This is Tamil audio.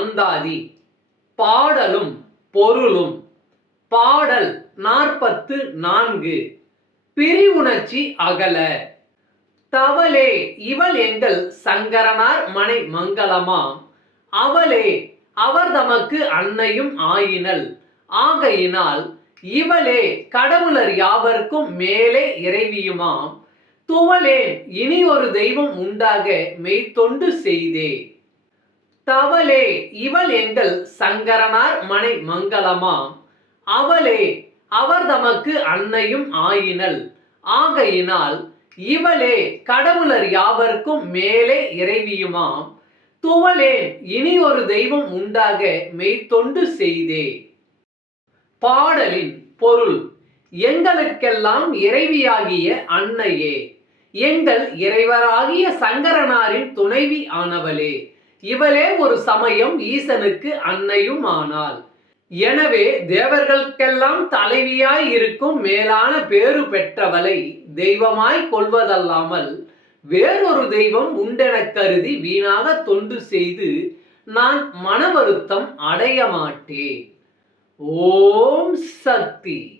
அந்தாதி பாடலும் பொருளும். பாடல் நாற்பத்து நான்கு. பிரிவுணர்ச்சி அகல. தவளே இவள் எங்கள் சங்கரனார் மனை மங்களமாம். அவளே அவர் தமக்கு அன்னையும் ஆயினல் ஆகையினால் இவளே கடவுளர் யாவர்க்கும் மேலே இறைவியுமாம். துவளே இனி ஒரு தெய்வம் உண்டாக மெய்த்தொண்டு செய்தே. தவளே இவள் எங்கள் சங்கரனார் மனை மங்களமாம் அவளே அவர் தமக்கு அன்னையும் ஆயினல் ஆகையினால் இவளே கடவுளர் யாவர்க்கும் மேலே இறைவியுமாம் துவளே இனி ஒரு தெய்வம் உண்டாக மெய்த்தொண்டு செய்தே. பாடலின் பொருள் எங்களுக்கெல்லாம் இறைவியாகிய அன்னையே. எங்கள் இறைவராகிய சங்கரனாரின் துணைவி ஆனவளே இவளே ஒரு சமயம் ஈசனுக்கு அன்னையும் ஆனாள் எனவே தேவர்களுக்கெல்லாம் தலைவியாய் இருக்கும் மேலான பேறு பெற்றவளை தெய்வமாய் கொள்வதல்லாமல் வேறொரு தெய்வம் உண்டெனக் கருதி வீணாக தொண்டு செய்து நான் மன வருத்தம் அடைய மாட்டேன். ஓம் சக்தி.